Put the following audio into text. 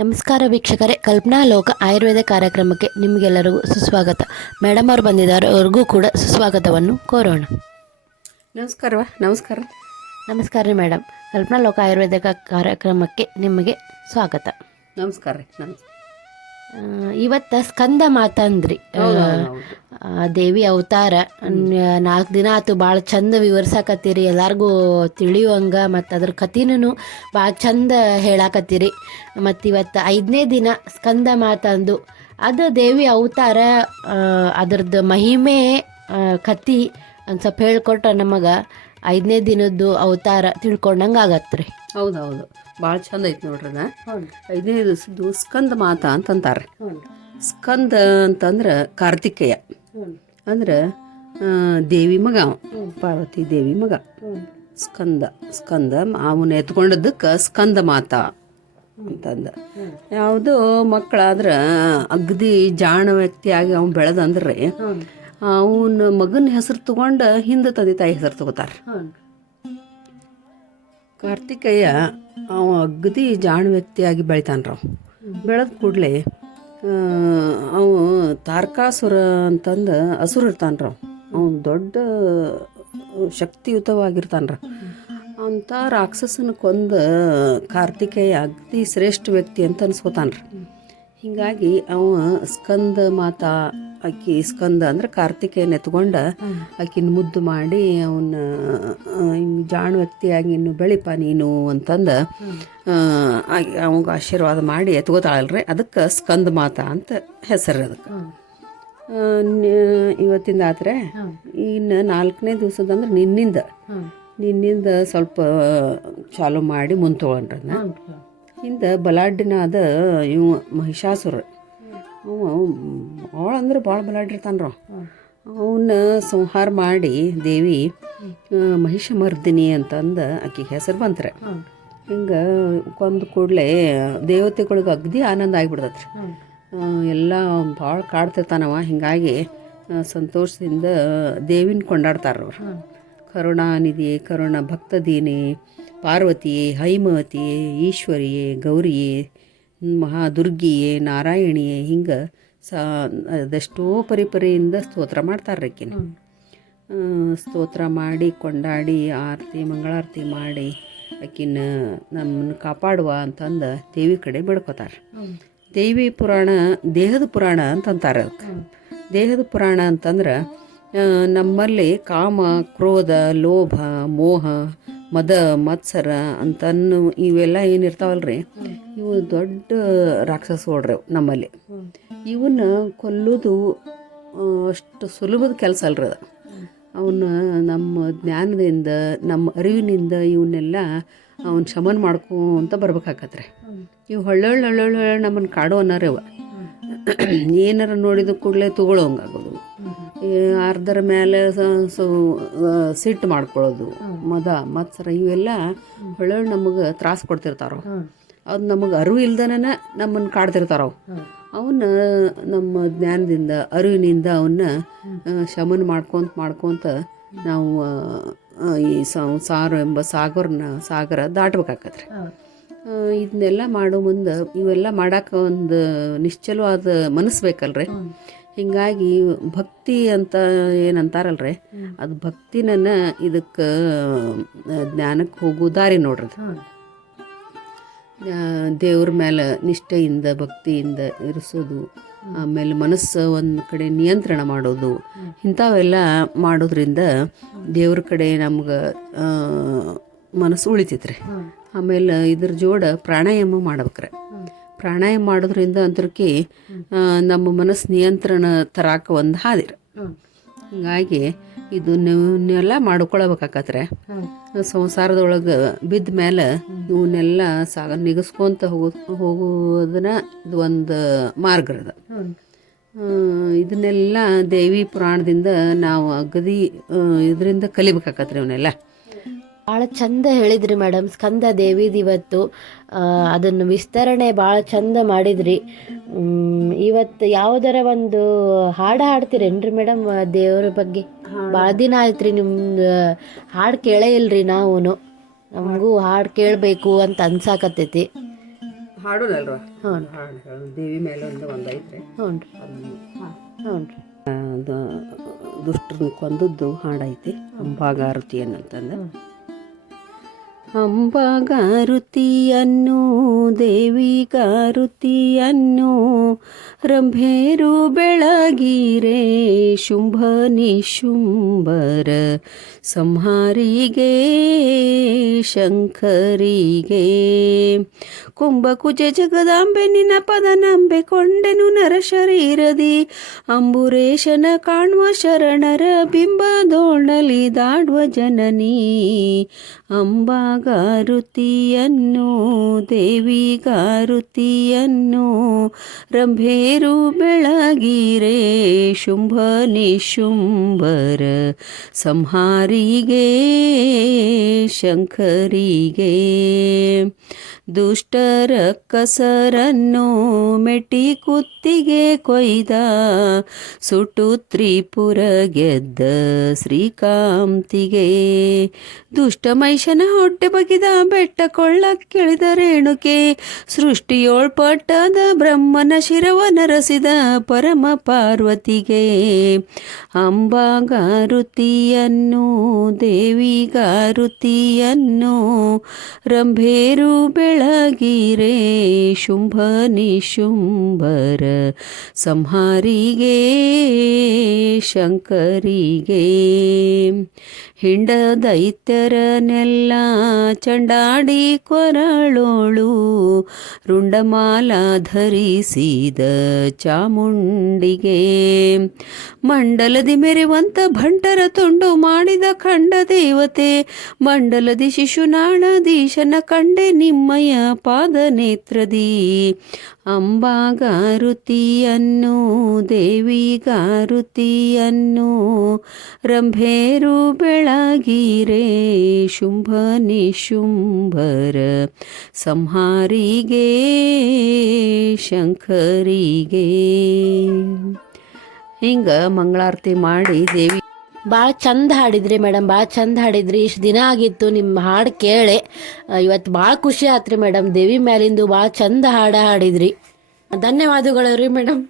ನಮಸ್ಕಾರ ವೀಕ್ಷಕರೇ ಕಲ್ಪನಾ ಲೋಕ ಆಯುರ್ವೇದ ಕಾರ್ಯಕ್ರಮಕ್ಕೆ ನಿಮಗೆಲ್ಲರಿಗೂ ಸುಸ್ವಾಗತ. ಮೇಡಮ್ ಅವರು ಬಂದಿದ್ದಾರೆ ಅವ್ರಿಗೂ ಕೂಡ ಸುಸ್ವಾಗತವನ್ನು ಕೋರೋಣ. ನಮಸ್ಕಾರವ ನಮಸ್ಕಾರ. ನಮಸ್ಕಾರ ರೀ ಮೇಡಮ್ ಕಲ್ಪನಾ ಲೋಕ ಆಯುರ್ವೇದ ಕಾರ್ಯಕ್ರಮಕ್ಕೆ ನಿಮಗೆ ಸ್ವಾಗತ. ನಮಸ್ಕಾರ ರೀ ನಮಸ್ಕಾರ. ಇವತ್ತ ಸ್ಕಂದ ಮಾತಂದ್ರಿ. ದೇವಿ ಅವತಾರ. ನಾಲ್ಕು ದಿನ ಆತು ಭಾಳ ಚಂದ ವಿವರಿಸಾಕತ್ತೀರಿ. ಎಲ್ಲಾರ್ಗೂ ತಿಳಿಯುವಂಗ ಮತ್ತು ಅದ್ರ ಕಥಿನೂ ಭಾಳ ಚಂದ ಹೇಳಾಕತ್ತೀರಿ. ಮತ್ತು ಇವತ್ತು ಐದನೇ ದಿನ ಸ್ಕಂದ ಮಾತಂದು. ಅದು ದೇವಿ ಅವತಾರ ಅದ್ರದ್ದು ಮಹಿಮೆ ಕತಿ ಒಂದು ಸ್ವಲ್ಪ ಹೇಳ್ಕೊಟ್ಟ ನಮಗೆ. ಐದನೇ ದಿನದ್ದು ಅವತಾರ ತಿಳ್ಕೊಂಡಂಗೆ ಆಗತ್ತೆ ರೀ ಹೌದು ಹೌದು ಭಾಳ ಚಂದ ಐತಿ ನೋಡ್ರಿ ಐದನೇ ದಿವಸದ್ದು ಸ್ಕಂದ ಮಾತ ಅಂತಂತಾರೆ. ಸ್ಕಂದ ಅಂತಂದ್ರೆ ಕಾರ್ತಿಕೇಯ. ಅಂದ್ರೆ ದೇವಿ ಮಗ ಪಾರ್ವತಿ ದೇವಿ ಮಗ. ಸ್ಕಂದ ಸ್ಕಂದ ಅವನ್ನ ಎತ್ಕೊಂಡದಕ್ಕೆ ಸ್ಕಂದ ಮಾತ ಅಂತಂದ. ಯಾವುದೋ ಮಕ್ಕಳಾದ್ರೆ ಅಗ್ದಿ ಜಾಣ ವ್ಯಕ್ತಿಯಾಗಿ ಅವನು ಬೆಳೆದಂದ್ರೆ ಅವನ ಮಗನ ಹೆಸರು ತಗೊಂಡು ಹಿಂದೆ ತಂದೆ ತಾಯಿ ಹೆಸರು ತಗೋತಾರೆ. ಕಾರ್ತಿಕೇಯ ಅವ ಅಗದಿ ಜಾಣ ವ್ಯಕ್ತಿಯಾಗಿ ಬೆಳಿತಾನ್ರ ಬೆಳೆದ ಕೂಡಲೇ ಅವ ತಾರಕಾಸುರ ಅಂತಂದು ಹಸುರು ಇರ್ತಾನ್ರ ಅವನು ದೊಡ್ಡ ಶಕ್ತಿಯುತವಾಗಿರ್ತಾನ್ರ ಅಂಥ ರಾಕ್ಷಸನ ಕೊಂದ ಕಾರ್ತಿಕೇಯ ಅಗದಿ ಶ್ರೇಷ್ಠ ವ್ಯಕ್ತಿ ಅಂತ ಅನ್ಸ್ಕೋತಾನ್ರ ಹೀಗಾಗಿ ಅವ ಸ್ಕಂದ ಮಾತಾ, ಆಕಿ ಸ್ಕಂದ ಅಂದ್ರೆ ಕಾರ್ತಿಕೇಯನ ಎತ್ಕೊಂಡು, ಆಕಿನ ಮುದ್ದು ಮಾಡಿ ಅವನ್ನ ಜಾಣ ವ್ಯಕ್ತಿಯಾಗಿ ಇನ್ನು ಬೆಳಿಪ ನೀನು ಅಂತಂದು ಅವಾಗ ಆಶೀರ್ವಾದ ಮಾಡಿ ಎತ್ಕೋತಾಳಲ್ರಿ. ಅದಕ್ಕೆ ಸ್ಕಂದ ಮಾತ ಅಂತ ಹೆಸರು ಅದಕ್ಕೆ. ಇವತ್ತಿಂದ ಆದರೆ ಇನ್ನು ನಾಲ್ಕನೇ ದಿವಸದಂದ್ರೆ ನಿನ್ನಿಂದ. ನಿನ್ನಿಂದ ಸ್ವಲ್ಪ ಚಾಲು ಮಾಡಿ ಮುಂದೆ ತೊಗೊಂಡ್ರನ್ನ ಹಿಂದೆ ಬಲಾಢ್ಯನಾದ ಇವ ಮಹಿಷಾಸುರ. ಅವ ಭಾಳ ಅಂದ್ರೆ ಭಾಳ ಬಲಾಢ್ಯ ಇರ್ತಾನ್ರ. ಅವನ್ನ ಸಂಹಾರ ಮಾಡಿ ದೇವಿ ಆ, ಅಂತ ಅಂದ ಆಕೆಗೆ ಹೆಸರು ಬಂತ್ರೆ. ಹಿಂಗೆ ಕೊಂದು ಕೂಡಲೇ ದೇವತೆಗಳಿಗೆ ಅಗ್ದಿ ಆನಂದ ಆಗಿಬಿಡ್ತತ್ರಿ. ಎಲ್ಲ ಭಾಳ ಕಾಡ್ತಿರ್ತಾನವ ಹಿಂಗಾಗಿ ಸಂತೋಷದಿಂದ ದೇವಿನ ಕೊಂಡಾಡ್ತಾರ ಅವ್ರು. ಕರುಣಾನಿಧಿ ಕರುಣ ಭಕ್ತದೀನಿ ಪಾರ್ವತಿಯೇ ಹೈಮವತಿಯೇ ಈಶ್ವರಿಯೇ ಗೌರಿಯೇ ಮಹಾದುರ್ಗಿಯೇ ನಾರಾಯಣಿಯೇ ಹಿಂಗೆ ಸಾ ಅದೆಷ್ಟೋ ಪರಿಪರಿಯಿಂದ ಸ್ತೋತ್ರ ಮಾಡ್ತಾರೆ ರೀ ಆ, ಸ್ತೋತ್ರ ಮಾಡಿ ಕೊಂಡಾಡಿ ಆರತಿ ಮಂಗಳಾರತಿ ಮಾಡಿ ಆಕಿನ ನಮ್ಮನ್ನು ಕಾಪಾಡುವ ಅಂತಂದು ದೇವಿ ಕಡೆ ಬೇಡ್ಕೋತಾರೆ. ದೇವಿ ಪುರಾಣ ದೇಹದ ಪುರಾಣ ಅಂತಂತಾರೆ ಅದಕ್ಕೆ. ದೇಹದ ಪುರಾಣ ಅಂತಂದ್ರೆ ನಮ್ಮಲ್ಲಿ ಕಾಮ ಕ್ರೋಧ ಲೋಭ ಮೋಹ ಮದ ಮತ್ಸರ ಅಂತನ್ನು ಇವೆಲ್ಲ ಏನಿರ್ತಾವಲ್ರಿ ಇವು ದೊಡ್ಡ ರಾಕ್ಷಸ ಅವು ನಮ್ಮಲ್ಲಿ. ಇವನ್ನ ಕೊಲ್ಲೋದು ಅಷ್ಟು ಸುಲಭದ ಕೆಲಸ ಅಲ್ರಿ ಅದು. ಅವನ್ನ ನಮ್ಮ ಜ್ಞಾನದಿಂದ ನಮ್ಮ ಅರಿವಿನಿಂದ ಇವನ್ನೆಲ್ಲ ಅವನು ಶಮನ ಮಾಡ್ಕೊಂತ ಬರ್ಬೇಕಾಕತ್ರಿ. ಇವು ಹೊಳ್ಳೊಳ್ಳೆ ಹೊಳ್ಳೊಳ್ಳೆ ನಮ್ಮನ್ನು ಕಾಡು ಅನ್ನೋರು ಇವ ಏನಾರ ನೋಡಿದ ಕೂಡಲೇ ತಗೊಳ್ಳೋಂಗಾಗೋದು ಅರ್ಧರ ಮೇಲೆ ಸಿಟ್ಟು ಮಾಡ್ಕೊಳ್ಳೋದು ಮದ ಮತ್ಸರ ಇವೆಲ್ಲ ಹೊಳ್ಳೊಳ್ಳೆ ನಮಗೆ ತ್ರಾಸ ಕೊಡ್ತಿರ್ತಾರೋ ಅದು ನಮಗೆ ಅರಿವು ಇಲ್ದನ ನಮ್ಮನ್ನು ಕಾಡ್ತಿರ್ತಾರವು ಅವನ್ನ ನಮ್ಮ ಜ್ಞಾನದಿಂದ ಅರಿವಿನಿಂದ ಅವನ್ನ ಶಮನ ಮಾಡ್ಕೊಂತ ಮಾಡ್ಕೊಂತ ನಾವು ಈ ಸಂಸಾರ ಎಂಬ ಸಾಗರನ ಸಾಗರ ದಾಟ್ಬೇಕಾಕತ್ರಿ. ಆ, ಇದನ್ನೆಲ್ಲ ಮಾಡೋ ಮುಂದೆ ಇವೆಲ್ಲ ಮಾಡಕ್ಕೆ ಒಂದು ನಿಶ್ಚಲವಾದ ಮನಸ್ಸು ಬೇಕಲ್ರಿ. ಹಿಂಗಾಗಿ ಭಕ್ತಿ ಅಂತ ಏನಂತಾರಲ್ರಿ ಅದು ಭಕ್ತಿನ ಇದಕ್ಕೆ ಜ್ಞಾನಕ್ಕೆ ಹೋಗೋ ದಾರಿ ನೋಡ್ರಿ ದೇವ್ರ ಮೇಲೆ ನಿಷ್ಠೆಯಿಂದ, ಭಕ್ತಿಯಿಂದ ಇರಿಸೋದು, ಆಮೇಲೆ ಮನಸ್ಸು ಒಂದು ಕಡೆ ನಿಯಂತ್ರಣ ಮಾಡೋದು, ಇಂಥವೆಲ್ಲ ಮಾಡೋದ್ರಿಂದ ದೇವ್ರ ಕಡೆ ನಮ್ಗೆ ಮನಸ್ಸು ಉಳಿತೈತ್ರಿ. ಆಮೇಲೆ ಇದ್ರ ಜೋಡ ಪ್ರಾಣಾಯಾಮ ಮಾಡ್ಬೇಕ್ರೆ. ಪ್ರಾಣಾಯಾಮ ಮಾಡೋದ್ರಿಂದ ಅಂತರ್ಕಿ ನಮ್ಮ ಮನಸ್ಸು ನಿಯಂತ್ರಣ ತರಾಕ ಒಂದು ಹಾದಿರ. ಹಿಂಗಾಗಿ ಇದು ಇವನ್ನೆಲ್ಲ ಮಾಡ್ಕೊಳ್ಬೇಕಾಕತ್ರೆ. ಸಂಸಾರದೊಳಗೆ ಬಿದ್ದ ಮೇಲೆ ಇವನ್ನೆಲ್ಲ ಸಾಗ ನಿಗಸ್ಕೊಂತ ಹೋಗೋ ಹೋಗೋದನ್ನ ಇದು ಒಂದು ಮಾರ್ಗ ಅದ. ಇದನ್ನೆಲ್ಲ ದೇವಿ ಪುರಾಣದಿಂದ ನಾವು ಅಗದಿ ಇದರಿಂದ ಕಲಿಬೇಕಾಕತ್ರಿ ಇವನ್ನೆಲ್ಲ. ಭಾಳ ಚಂದ ಹೇಳಿದ್ರಿ ಮೇಡಮ್ ಸ್ಕಂದ ದೇವಿದು ಇವತ್ತು ಅದನ್ನು ವಿಸ್ತರಣೆ ಭಾಳ ಚಂದ ಮಾಡಿದ್ರಿ. ಇವತ್ತು ಯಾವುದರ ಒಂದು ಹಾಡು ಹಾಡ್ತೀರೇನ್ರಿ ಮೇಡಮ್ ದೇವರ ಬಗ್ಗೆ? ಭಾಳ ದಿನ ಆಯ್ತ್ರಿ ನಿಮ್ದು ಹಾಡು ಕೇಳೇ ಇಲ್ರಿ ನಾವು ನಮಗೂ ಹಾಡು ಕೇಳಬೇಕು ಅಂತ ಅನ್ಸಾಕತ್ತೈತಿ. ಹಾಡೋದಲ್ರ ಹ್ಞೂ. ಹಾಡು. ದೇವಿ ಮೇಲೆ ಒಂದು ಒಂದು ಐತ್ರಿ. ಹ್ಞೂ ರೀ. ಹ್ಞೂ ರೀ. ದುಷ್ಟರನ್ನ ಕೊಂದದ್ದು ಹಾಡೈತಿ. ಅಂಬಾಗಾರುತಿ ಅನ್ನಂತಂದು ಅಂಬಾಗಾರುತಿಯನ್ನು, ದೇವಿಗಾರುತಿಯನ್ನು, ರಂಭೇರು ಬೆಳಗಿರೆ ಶುಂಭ ನಿಶುಂಭರ ಸಂಹಾರಿಗೆ, ಶಂಕರಿಗೆ. ಕುಂಭಕುಜ ಜಗದಾಂಬೆ, ನಿನ್ನ ಪದ ನಂಬೆಕೊಂಡೆನು ನರ ಶರೀರದಿ, ಅಂಬುರೇಶನ ಕಾಣುವ ಶರಣರ, ಬಿಂಬದೋಣಲಿ ದಾಡುವ ಜನನಿ. ಅಂಬಾಗಾರುತಿಯನ್ನು ದೇವಿಗಾರುತಿಯನ್ನು ರಂಭೇರು ಬೆಳಗಿರೆ ಶುಂಭ ನಿಶುಂಭರ ಸಂಹಾರಿಗೆ ಶಂಕರಿಗೆ. ದುಷ್ಟರ ಕಸರನ್ನು ಮೆಟ್ಟಿ ಕುತ್ತಿಗೆ ಕೊಯ್ದ. ಸುಟು ತ್ರಿಪುರ ಗೆದ್ದ ಶ್ರೀಕಾಂತಿಗೆ. ದುಷ್ಟ ಮೈಷನ ಹೊಟ್ಟೆ ಬಗಿದ ಬೆಟ್ಟ ಕೊಳ್ಳಕ್ಕಿಳಿದ ರೇಣುಕೆ ಸೃಷ್ಟಿಯೋಳ್ಪಟ್ಟದ ಬ್ರಹ್ಮನ ಶಿರವ ನರಸಿದ ಪರಮ ಪಾರ್ವತಿಗೆ. ಅಂಬಾಗಾರುತಿಯನ್ನು, ದೇವಿಗಾರುತಿಯನ್ನು, ರಂಭೇರು ಬೆಳಗಿರೆ ಶುಂಭ ನಿಶುಂಭರ ಸಂಹಾರಿಗೆ ಶಂಕರಿಗೆ. ಹಿಂಡ ದೈತ್ಯರನೆಲ್ಲ ಚಂಡಾಡಿ ಕೊರಳೋಳು, ರುಂಡಮಾಲ ಧರಿಸಿದ ಚಾಮುಂಡಿಗೆ. ಮಂಡಲದಿ ಮೆರೆವಂತ ಭಂಟರ ತುಂಡು ಮಾಡಿದ ಖಂಡ ದೇವತೆ, ಮಂಡಲದಿ ಶಿಶುನಾಳದೀಶನ ಕಂಡೆ ನಿಮ್ಮಯ ಪಾದ ನೇತ್ರದಿ ಅಂಬಾಗಾರುತಿಯನ್ನು ದೇವಿಗಾರುತಿಯನ್ನು ರಂಭೇರು ಬೆಳಗಿರೆ ಶುಂಭ ನಿಶುಂಭರ ಸಂಹಾರಿಗೆ ಶಂಕರಿಗೆ. ಹಿಂಗ ಮಂಗಳಾರತಿ ಮಾಡಿ ದೇವಿ ಭಾಳ ಚಂದ ಹಾಡಿದ್ರಿ ಮೇಡಮ್ ಭಾಳ ಚಂದ ಹಾಡಿದ್ರಿ. ಇಷ್ಟು ದಿನ ಆಗಿತ್ತು ನಿಮ್ಮ ಹಾಡು ಕೇಳಿ. ಇವತ್ತು ಭಾಳ ಖುಷಿ ಆತ್ರಿ ಮೇಡಮ್ ದೇವಿ ಮ್ಯಾಲಿಂದು ಭಾಳ ಚಂದ ಹಾಡು ಹಾಡಿದ್ರಿ. ಧನ್ಯವಾದಗಳು ರೀ ಮೇಡಮ್